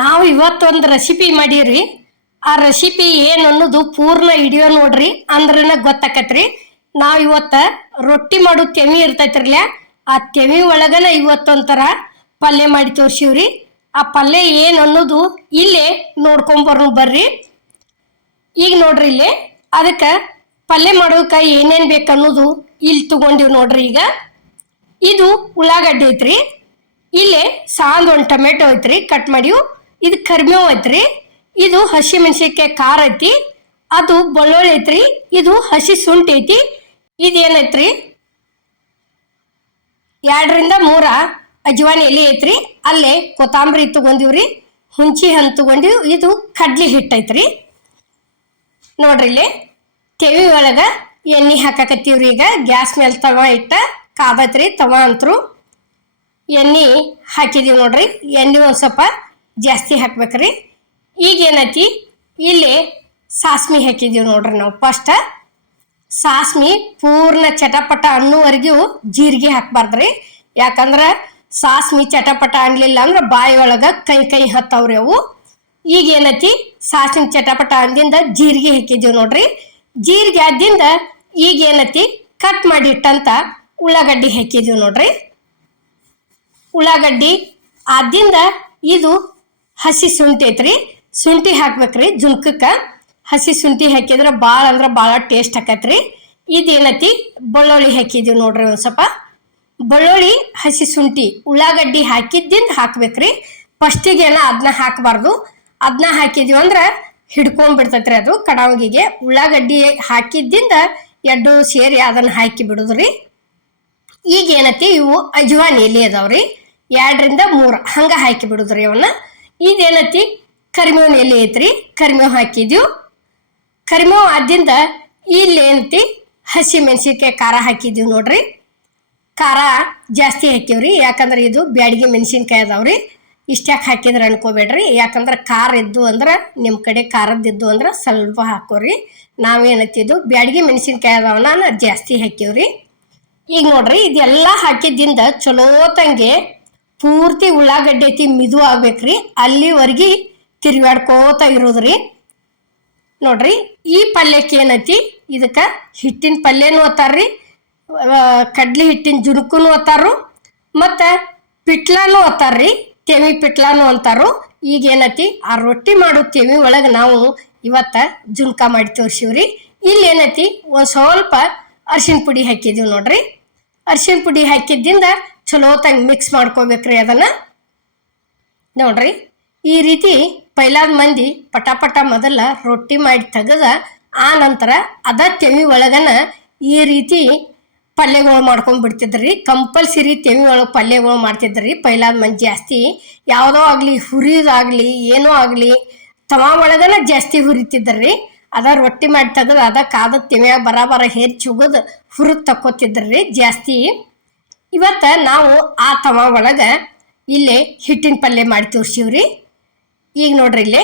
ನಾವು ಇವತ್ತೊಂದು ರೆಸಿಪಿ ಮಾಡೀವ್ರಿ. ಆ ರೆಸಿಪಿ ಏನು ಅನ್ನೋದು ಪೂರ್ಣ ವಿಡಿಯೋ ನೋಡ್ರಿ, ಅಂದ್ರನ ಗೊತ್ತಾಕತ್ರಿ. ನಾವು ಇವತ್ತ ರೊಟ್ಟಿ ಮಾಡೋ ತೆಮಿ ಇರ್ತೈತ್ರಲ್ಲ, ಆ ತೆಮಿ ಒಳಗನ ಇವತ್ತೊಂಥರ ಪಲ್ಯ ಮಾಡಿ ತೋರ್ಸಿವ್ರಿ. ಆ ಪಲ್ಯ ಏನು ಅನ್ನೋದು ಇಲ್ಲೇ ನೋಡ್ಕೊಂಬರ್ನು ಬರ್ರಿ. ಈಗ ನೋಡ್ರಿ ಇಲ್ಲಿ ಅದಕ್ಕೆ ಪಲ್ಯ ಮಾಡೋಕೆ ಏನೇನು ಬೇಕು ಅನ್ನೋದು ಇಲ್ಲಿ ತಗೊಂಡಿವಿ ನೋಡ್ರಿ. ಈಗ ಇದು ಉಳ್ಳಾಗಡ್ಡಿ ಐತ್ರಿ, ಇಲ್ಲೇ ಸಾಂದ್ ಒಂದು ಟೊಮೆಟೊ ಐತ್ರಿ ಕಟ್ ಮಾಡಿವು, ಇದು ಕರಿಬೇವು ಐತ್ರಿ, ಇದು ಹಸಿ ಮೆಣಸಿನ್ಕಾಯಿ ಖಾರ ಐತಿ, ಅದು ಬೆಳ್ಳುಳ್ಳಿ ಐತ್ರಿ, ಇದು ಹಸಿ ಶುಂಠಿ ಐತಿ, ಇದೇನೈತ್ರಿ 2-3 ಅಜ್ವಾನಿ ಎಲೆ ಐತ್ರಿ, ಅಲ್ಲೇ ಕೊತ್ತಂಬರಿ ತಗೊಂಡಿವ್ರಿ, ಹುಂಚಿ ಹಣ್ಣು ತಗೊಂಡಿವ್, ಇದು ಕಡ್ಲಿ ಹಿಟ್ಟು ಐತ್ರಿ. ನೋಡ್ರಿ ಇಲ್ಲಿ ತೆವಿ ಒಳಗೆ ಎಣ್ಣೆ ಹಾಕಾಕತ್ತೀವ್ರಿ. ಈಗ ಗ್ಯಾಸ್ ಮೇಲೆ ತವ ಇಟ್ಟ ಕಾದತ್ರಿ, ತವ ಅಂತರು ಎಣ್ಣೆ ಹಾಕಿದೀವಿ ನೋಡ್ರಿ. ಎಣ್ಣೆ ಒಂದು ಸ್ವಲ್ಪ ಜಾಸ್ತಿ ಹಾಕ್ಬೇಕ್ರಿ. ಈಗ ಏನೈತಿ ಇಲ್ಲಿ ಸಾಸ್ಮಿ ಹಾಕಿದೀವಿ ನೋಡ್ರಿ. ನಾವು ಫಸ್ಟ್ ಸಾಸ್ಮಿ ಪೂರ್ಣ ಚಟಪಟ ಅನ್ನುವರೆಗೂ ಜೀರಿಗೆ ಹಾಕ್ಬಾರ್ದ್ರಿ. ಯಾಕಂದ್ರೆ ಸಾಸ್ಮಿ ಚಟಪಟ ಅನ್ಲಿಲ್ಲ ಅಂದ್ರೆ ಬಾಯಿ ಒಳಗೆ ಕೈ ಹತ್ತವ್ರಿ ಅವು. ಈಗ ಏನೈತಿ ಸಾಸ್ಮಿ ಚಟಪಟ ಅಂದಿಂದ ಜೀರಿಗೆ ಹಾಕಿದೀವಿ ನೋಡ್ರಿ. ಜೀರಿಗೆ ಆದಿಂದ ಈಗ ಏನೈತಿ ಕಟ್ ಮಾಡಿ ಇಟ್ಟಂತ ಉಳ್ಳಾಗಡ್ಡಿ ಹಾಕಿದೀವಿ ನೋಡ್ರಿ. ಉಳ್ಳಾಗಡ್ಡಿ ಆದಿಂದ ಇದು ಹಸಿ ಶುಂಠಿ ಐತ್ರಿ, ಶುಂಠಿ ಹಾಕ್ಬೇಕ್ರಿ. ಜುನ್ಕಕ್ಕೆ ಹಸಿ ಶುಂಠಿ ಹಾಕಿದ್ರೆ ಭಾಳ ಅಂದ್ರೆ ಭಾಳ ಟೇಸ್ಟ್ ಆಕತ್ರಿ. ಇದೇನೈತಿ ಬೆಳ್ಳುಳ್ಳಿ ಹಾಕಿದೀವಿ ನೋಡ್ರಿ. ಒಂದು ಸ್ವಲ್ಪ ಬೆಳ್ಳುಳ್ಳಿ ಹಸಿ ಶುಂಠಿ ಉಳ್ಳಾಗಡ್ಡಿ ಹಾಕಿದ್ದಿಂದ ಹಾಕ್ಬೇಕ್ರಿ. ಫಸ್ಟಿಗೆನ ಅದನ್ನ ಹಾಕಬಾರ್ದು, ಅದನ್ನ ಹಾಕಿದೀವಿ ಅಂದ್ರೆ ಹಿಡ್ಕೊಂಡ್ಬಿಡ್ತೈತ್ರಿ ಅದು ಕಡಾವಿಗೆ. ಉಳ್ಳಾಗಡ್ಡಿ ಹಾಕಿದ್ದಿಂದ ಎರಡು ಸೇರಿ ಅದನ್ನ ಹಾಕಿ ಬಿಡುದ್ರಿ. ಈಗ ಏನೈತಿ ಇವು ಅಜ್ವಾನಿ ಎಲೆ ಅದಾವ್ರಿ, 2-3 ಹಂಗ ಹಾಕಿ ಬಿಡುದ್ರಿ ಅವನ್ನ. ಇದೇನೈತಿ ಕರಿಬೇವಿನ ಎಲೆ ಐತ್ರಿ, ಕರಿಬೇವು ಹಾಕಿದೀವಿ. ಕರಿಬೇವು ಆದಿಂದ ಇಲ್ಲಿ ಏನೈತಿ ಹಸಿ ಮೆಣಸಿನ್ಕಾಯಿ ಖಾರ ಹಾಕಿದೀವಿ ನೋಡ್ರಿ. ಖಾರ ಜಾಸ್ತಿ ಹಾಕಿವ್ರಿ, ಯಾಕಂದ್ರೆ ಇದು ಬ್ಯಾಡಗಿ ಮೆಣಸಿನ್ಕಾಯಿ ಅದಾವ್ರಿ. ಇಷ್ಟ್ಯಾಕೆ ಹಾಕಿದ್ರೆ ಅನ್ಕೋಬೇಡ್ರಿ, ಯಾಕಂದ್ರೆ ಖಾರ ಇದ್ದು ಅಂದ್ರೆ ನಿಮ್ಮ ಕಡೆ ಖಾರದಿದ್ದು ಅಂದ್ರೆ ಸ್ವಲ್ಪ ಹಾಕೋರಿ. ನಾವೇನತ್ತಿದ್ದು ಬ್ಯಾಡಗಿ ಮೆಣಸಿನ್ಕಾಯಿ ಅದಾವನ್ನ ಜಾಸ್ತಿ ಹಾಕಿವ್ರಿ. ಈಗ ನೋಡ್ರಿ ಇದೆಲ್ಲ ಹಾಕಿದ್ದಿಂದ ಚಲೋ ತಂಗೆ ಪೂರ್ತಿ ಉಳ್ಳಾಗಡ್ಡಿ ಐತಿ ಮಿದು ಆಗ್ಬೇಕ್ರಿ, ಅಲ್ಲಿವರೆಗೆ ತಿರ್ಗಾಡ್ಕೋತ ಇರೋದ್ರಿ. ನೋಡ್ರಿ ಈ ಪಲ್ಯಕ್ಕೆ ಏನೈತಿ ಇದಕ್ಕೆ ಹಿಟ್ಟಿನ ಪಲ್ಯನೂ ಅತ್ತಾರ್ರಿ, ಕಡ್ಲಿ ಹಿಟ್ಟಿನ ಜುಣುಕುನು ಅತ್ತಾರು, ಮತ್ತು ಪಿಟ್ಲಾನು ಅತ್ತಾರ್ರಿ, ತೆಮಿ ಪಿಟ್ಲಾನು ಅಂತಾರು. ಈಗ ಏನೈತಿ ಆ ರೊಟ್ಟಿ ಮಾಡೋ ತೆಮಿ ಒಳಗೆ ನಾವು ಇವತ್ತ ಜುನ್ಕ ಮಾಡಿ ತೋರಿಸಿವ್ರಿ. ಇಲ್ಲಿ ಏನೈತಿ ಒಂದು ಸ್ವಲ್ಪ ಅರಿಶಿನ ಪುಡಿ ಹಾಕಿದೀವಿ ನೋಡ್ರಿ. ಅರಿಶಿನ ಪುಡಿ ಹಾಕಿದ್ದಿಂದ ಚಲೋ ತಂಗೆ ಮಿಕ್ಸ್ ಮಾಡ್ಕೋಬೇಕ್ರಿ ಅದನ್ನ. ನೋಡ್ರಿ ಈ ರೀತಿ ಪೈಲಾದ ಮಂದಿ ಪಟಾಪಟ ಮೊದಲ ರೊಟ್ಟಿ ಮಾಡಿ ತೆಗೆದ ಆ ನಂತರ ಅದ ತೆಮಿ ಒಳಗನ ಈ ರೀತಿ ಪಲ್ಯಗಳು ಮಾಡ್ಕೊಂಡ್ಬಿಡ್ತಿದ್ರಿ. ಕಂಪಲ್ಸರಿ ತೆಮಿ ಒಳಗೆ ಪಲ್ಯಗಳು ಮಾಡ್ತಿದ್ರಿ ಪೈಲಾದ ಮಂದಿ ಜಾಸ್ತಿ. ಯಾವುದೋ ಆಗಲಿ ಹುರಿದಾಗಲಿ ಏನೋ ಆಗಲಿ ತವಾ ಒಳಗನ ಜಾಸ್ತಿ ಹುರಿತಿದ್ರಿ. ಅದ ರೊಟ್ಟಿ ಮಾಡಿ ತೆಗೆದು ಅದ ಕಾದ ತೆಮ್ಯಾಗ ಬರಾಬರ ಹೇರ್ಚಿ ಹೋಗೋದು ಹುರಿದು ತಕ್ಕೋತಿದ್ರಿ ಜಾಸ್ತಿ. ಇವತ್ತು ನಾವು ಆ ತವಾ ಒಳಗೆ ಇಲ್ಲೇ ಹಿಟ್ಟಿನ ಪಲ್ಯ ಮಾಡಿ ತೋರಿಸಿವ್ರಿ. ಈಗ ನೋಡ್ರಿ ಇಲ್ಲೇ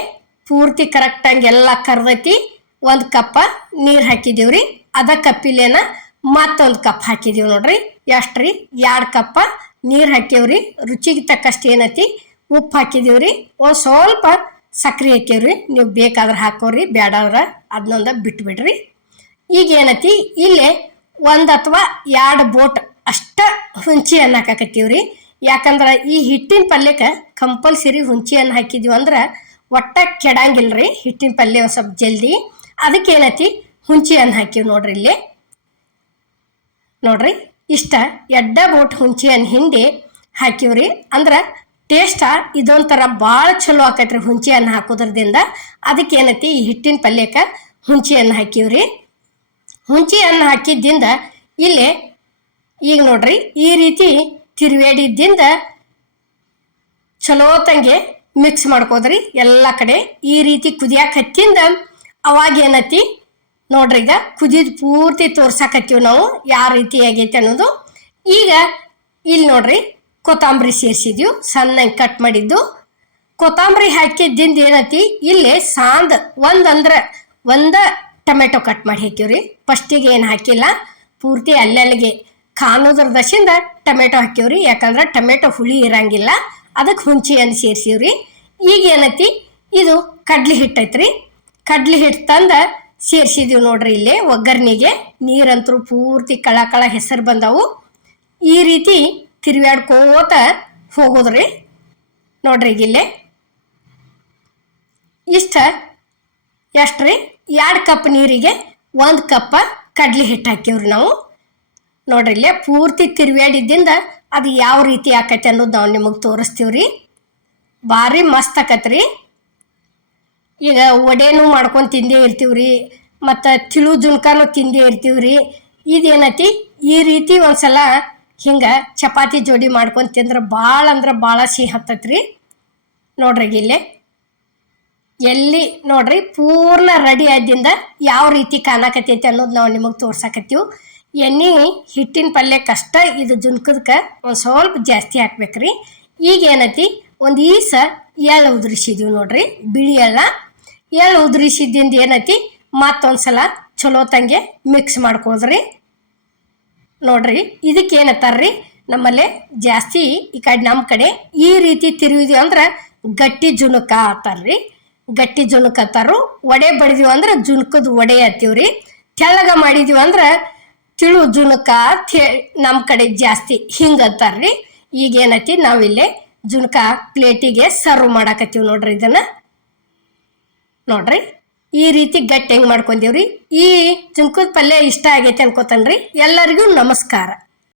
ಪೂರ್ತಿ ಕರೆಕ್ಟಾಗಿ ಎಲ್ಲ ಕರ್ದೈತಿ. 1 ಕಪ್ಪ ನೀರು ಹಾಕಿದೀವ್ರಿ, ಅದ ಕಪ್ಪಿಲೇನ ಮತ್ತೊಂದು ಕಪ್ ಹಾಕಿದೀವಿ ನೋಡ್ರಿ. ಎಷ್ಟ್ರಿ 2 ಕಪ್ಪ ನೀರು ಹಾಕಿವ್ರಿ. ರುಚಿಗೆ ತಕ್ಕಷ್ಟು ಏನೈತಿ ಉಪ್ಪು ಹಾಕಿದೀವ್ರಿ, ಒಂದು ಸ್ವಲ್ಪ ಸಕ್ರೆ ಹಾಕಿವ್ರಿ. ನೀವು ಬೇಕಾದ್ರೆ ಹಾಕೋರಿ, ಬೇಡಾದ್ರೆ ಅದನ್ನೊಂದು ಬಿಟ್ಬಿಡ್ರಿ. ಈಗ ಏನೈತಿ ಇಲ್ಲೇ 1 ಅಥವಾ 2 ಬೋಟ್ ಅಷ್ಟ ಹುಂಚಿ ಹಣ್ಣು ಹಾಕಾಕತ್ತೀವ್ರಿ. ಯಾಕಂದ್ರೆ ಈ ಹಿಟ್ಟಿನ ಪಲ್ಯಕ್ಕೆ ಕಂಪಲ್ಸರಿ ಹುಂಚಿ ಹಣ್ಣು ಹಾಕಿದೀವಿ ಅಂದ್ರೆ ಒಟ್ಟ ಕೆಡಂಗಿಲ್ರಿ ಹಿಟ್ಟಿನ ಪಲ್ಯ ಒಂದು ಸ್ವಲ್ಪ ಜಲ್ದಿ. ಅದಕ್ಕೆ ಏನೈತಿ ಹುಂಚಿ ಹಣ್ಣು ಹಾಕಿವಿ ನೋಡ್ರಿ. ಇಲ್ಲಿ ನೋಡ್ರಿ ಇಷ್ಟ ಎಡ್ಡ ಬೋಟ್ ಹುಂಚಿ ಹಣ್ಣು ಹಿಂಡಿ ಹಾಕಿವ್ರಿ. ಅಂದ್ರೆ ಟೇಸ್ಟ ಇದೊಂಥರ ಭಾಳ ಚಲೋ ಆಕೈತ್ರಿ ಹುಂಚಿ ಹಣ್ಣು ಹಾಕೋದ್ರದಿಂದ. ಅದಕ್ಕೆ ಏನೈತಿ ಈ ಹಿಟ್ಟಿನ ಪಲ್ಯಕ್ಕೆ ಹುಂಚಿ ಹಣ್ಣು ಹಾಕಿವ್ರಿ. ಹುಂಚಿ ಹಣ್ಣು ಹಾಕಿದ್ದಿಂದ ಇಲ್ಲೇ ಈಗ ನೋಡ್ರಿ ಈ ರೀತಿ ತಿರುವೇಡಿದ್ದಿಂದ ಚಲೋ ತಂಗೆ ಮಿಕ್ಸ್ ಮಾಡ್ಕೋದ್ರಿ ಎಲ್ಲ ಕಡೆ. ಈ ರೀತಿ ಕುದಿಯಾಕ ಹತ್ತಿಂದ ಅವಾಗ ಏನೈತಿ ನೋಡ್ರಿ ಈಗ ಕುದಿದು ಪೂರ್ತಿ ತೋರ್ಸಾಕತ್ತೀವಿ ನಾವು ಯಾವ ರೀತಿ ಆಗೈತಿ ಅನ್ನೋದು. ಈಗ ಇಲ್ಲಿ ನೋಡ್ರಿ ಕೊತ್ತಂಬರಿ ಸೇರಿಸಿದ್ವಿ, ಸಣ್ಣಗೆ ಕಟ್ ಮಾಡಿದ್ದು ಕೊತ್ತಂಬರಿ ಹಾಕಿದ್ದಿಂದ ಏನೈತಿ ಇಲ್ಲೇ ಸಾಂದ್ ಒಂದು ಟೊಮೆಟೊ ಕಟ್ ಮಾಡಿ ಹಾಕಿವ್ರಿ. ಫಸ್ಟಿಗೆ ಏನು ಹಾಕಿಲ್ಲ, ಪೂರ್ತಿ ಅಲ್ಲಲ್ಲಿಗೆ ಕಾಣೋದ್ರ ದಶಿಂದ ಟೊಮೆಟೊ ಹಾಕಿವ್ರಿ. ಯಾಕಂದ್ರೆ ಟೊಮೆಟೊ ಹುಳಿ ಇರಂಗಿಲ್ಲ, ಅದಕ್ಕೆ ಹುಂಚಿ ಹಣ್ಣು ಸೇರಿಸಿವ್ರಿ. ಈಗ ಏನೈತಿ ಇದು ಕಡ್ಲಿ ಹಿಟ್ಟು ಐತ್ರಿ. ಕಡ್ಲಿ ಹಿಟ್ಟು ತಂದ ಸೇರ್ಸಿದೀವಿ ನೋಡ್ರಿ. ಇಲ್ಲಿ ಒಗ್ಗರ್ನಿಗೆ ನೀರಂತರೂ ಪೂರ್ತಿ ಕಳ ಕಳ ಹೆಸರು ಬಂದವು. ಈ ರೀತಿ ತಿರುವಾಡ್ಕೋತ ಹೋಗೋದ್ರಿ ನೋಡ್ರಿ. ಈಗ ಇಲ್ಲೇ ಇಷ್ಟ ಎಷ್ಟ್ರಿ, 2 ಕಪ್ ನೀರಿಗೆ 1 ಕಪ್ ಕಡ್ಲಿ ಹಿಟ್ಟು ಹಾಕಿವ್ರಿ ನಾವು. ನೋಡ್ರಿ ಇಲ್ಲೇ ಪೂರ್ತಿ ತಿರುವಾಡಿದ್ದಿಂದ ಅದು ಯಾವ ರೀತಿ ಆಕೈತೆ ಅನ್ನೋದು ನಾವು ನಿಮಗೆ ತೋರಿಸ್ತೀವ್ರಿ. ಭಾರಿ ಮಸ್ತ್ ಆಕತ್ರಿ. ಈಗ ವಡೆನೂ ಮಾಡ್ಕೊಂಡು ತಿಂದೇ ಇರ್ತೀವ್ರಿ, ಮತ್ತು ತಿಳು ಜುನ್ಕಾನು ತಿಂದೇ ಇರ್ತೀವ್ರಿ. ಇದೇನೈತಿ ಈ ರೀತಿ ಒಂದ್ಸಲ ಹಿಂಗೆ ಚಪಾತಿ ಜೋಡಿ ಮಾಡ್ಕೊಂಡು ತಿಂದ್ರೆ ಭಾಳ ಅಂದ್ರೆ ಭಾಳ ಸಿಹಿ ಹತ್ತತ್ರಿ. ನೋಡ್ರಿ ಇಲ್ಲೇ ಎಲ್ಲಿ ನೋಡ್ರಿ ಪೂರ್ಣ ರೆಡಿ ಆದ್ದಿಂದ ಯಾವ ರೀತಿ ಕಾಣಕತ್ತೈತಿ ಅನ್ನೋದು ನಾವು ನಿಮಗೆ ತೋರ್ಸಾಕತ್ತೀವಿ. ಎಣ್ಣೆ ಹಿಟ್ಟಿನ ಪಲ್ಯಕ್ಕಷ್ಟ ಇದು ಜುನ್ಕದಕ್ಕೆ ಒಂದು ಸ್ವಲ್ಪ ಜಾಸ್ತಿ ಹಾಕ್ಬೇಕ್ರಿ. ಈಗ ಏನೈತಿ ಒಂದು ಈಸ ಎಳ್ಳು ಉದುರಿಸಿದೀವಿ ನೋಡ್ರಿ, ಬಿಳಿ ಎಳ್ಳು ಉದುರಿಸಿದ್ದಿಂದ ಏನೈತಿ ಮತ್ತೊಂದ್ಸಲ ಚಲೋ ತಂಗೆ ಮಿಕ್ಸ್ ಮಾಡ್ಕೊಳ್ರಿ. ನೋಡ್ರಿ ಇದಕ್ಕೆ ಏನತ್ತಾರ್ರಿ ನಮ್ಮಲ್ಲೇ ಜಾಸ್ತಿ ಈ ಕಡೆ ನಮ್ಮ ಕಡೆ ಈ ರೀತಿ ತಿರುವಿದೀವಿ ಅಂದ್ರೆ ಗಟ್ಟಿ ಜುನುಕ ಆತಾರ್ರಿ. ಗಟ್ಟಿ ಜುನುಕ ಅತ್ತಾರು. ವಡೆ ಬಡಿದೀವಿ ಅಂದ್ರೆ ಜುನ್ಕದ ವಡೆ ಹತ್ತೀವ್ರಿ. ತೆಳ್ಳಗ ಮಾಡಿದೀವಿ ಅಂದ್ರೆ ತಿಳು ಜುನುಕ ನಮ್ಮ ಕಡೆ ಜಾಸ್ತಿ ಹಿಂಗಂತಾರ್ರಿ. ಈಗ ಏನೈತಿ ನಾವಿಲ್ಲೇ ಜುನ್ಕ ಪ್ಲೇಟಿಗೆ ಸರ್ವ್ ಮಾಡಾಕತ್ತೀವಿ ನೋಡ್ರಿ. ಇದನ್ನ ನೋಡ್ರಿ ಈ ರೀತಿ ಗಟ್ಟಿ ಹೆಂಗೆ ಮಾಡ್ಕೊಂಡೀವ್ರಿ. ಈ ಜುನ್ಕದ ಪಲ್ಯ ಇಷ್ಟ ಆಗೈತೆ ಅನ್ಕೋತನ್ರಿ. ಎಲ್ಲರಿಗೂ ನಮಸ್ಕಾರ.